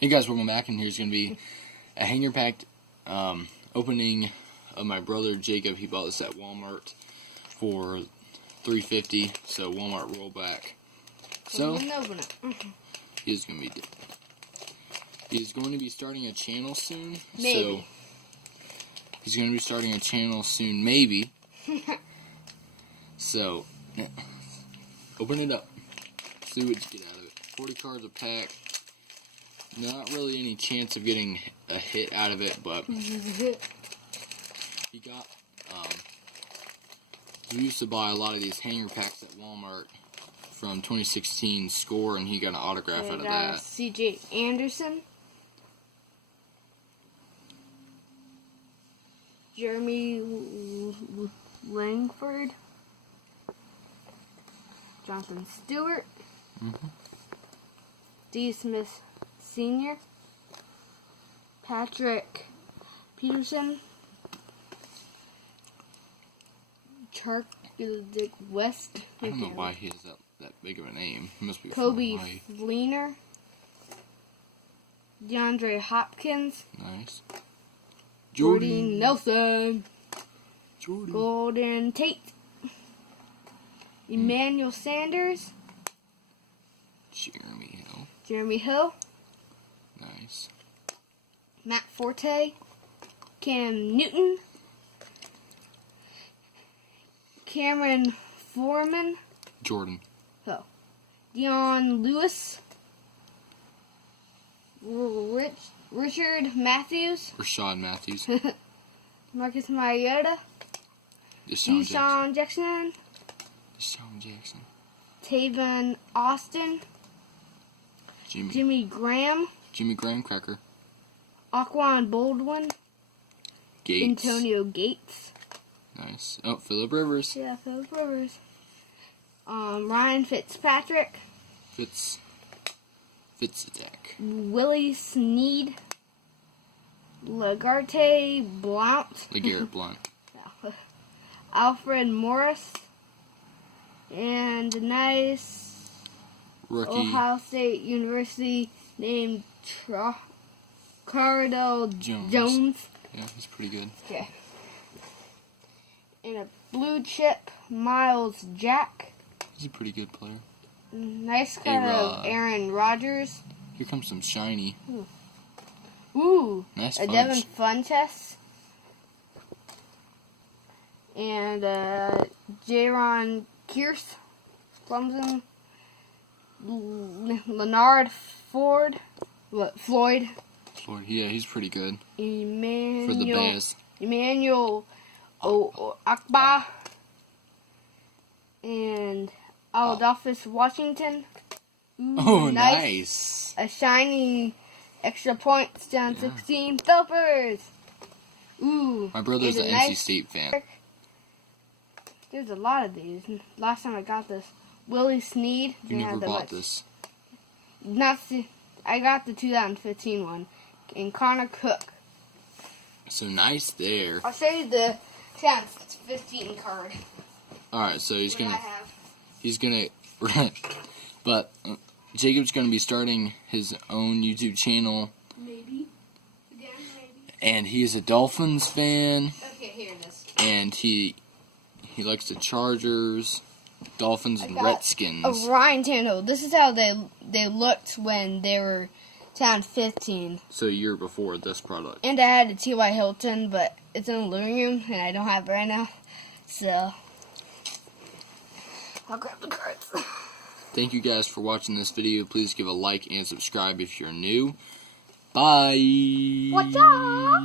Hey guys, welcome back, and here's going to be a hanger packed opening of my brother Jacob. He bought this at Walmart for $3.50, so Walmart rollback. So he's going to be starting a channel soon. Maybe. So he's going to be starting a channel soon, maybe. So open it up, see what you get out of it. 40 cards a pack. Not really any chance of getting a hit out of it, but he got, we used to buy a lot of these hanger packs at Walmart from 2016 Score, and he got an autograph out of that. C.J. Anderson, Jeremy Langford, Jonathan Stewart, D. Smith Sr., Patrick Peterson, Charlie West. I don't know why he has that big of a name. He must be Kobe from Hawaii. Fleener, DeAndre Hopkins, Nice. Jordy Nelson, Jordy. Golden Tate, Emmanuel Sanders, Jeremy Hill, Nice. Matt Forte, Cam Newton, Cameron Foreman, Jordan. Dion Lewis, Richard Matthews, Rashad Matthews. Marcus Mariota, Deshaun Jackson, Taven Austin, Jimmy Graham, Cracker. Aquan Baldwin, Gates. Antonio Gates. Nice. Oh, Phillip Rivers. Yeah, Phillip Rivers. Ryan Fitzpatrick. Fitz-attack. Willie Snead. LeGarrette Blount. LeGarrette Blount. Alfred Morris. And a nice Rookie. Ohio State University named Cardell Jones. Yeah, he's pretty good. Okay. And a blue chip Miles Jack. He's a pretty good player. Nice kind of Aaron Rodgers. Here comes some shiny. Ooh. Nice a Devin Funchess. And Jaron Kearse. Clemson. Leonard Floyd. Yeah, he's pretty good. Emmanuel, for the Bears. Emmanuel Akbar. And Adolphus Washington. Ooh, nice. A shiny extra points down 16. Thumpers. Ooh. My brother's an NC State fan. There's a lot of these. Last time I got this, Willie Snead. You never bought this. I got the 2015 one. And Connor Cook. So nice there. I'll show you the 2015 card. Alright, so but Jacob's gonna be starting his own YouTube channel. Maybe. Again, maybe. And he is a Dolphins fan. Okay, here it is. And he likes the Chargers, Dolphins, and Redskins. A Ryan Tannehill. This is how they looked when they were 2015. So a year before this product. And I had a T.Y. Hilton, but it's in the living room, and I don't have it right now. So I'll grab the cards. Thank you guys for watching this video. Please give a like and subscribe if you're new. Bye. What's up?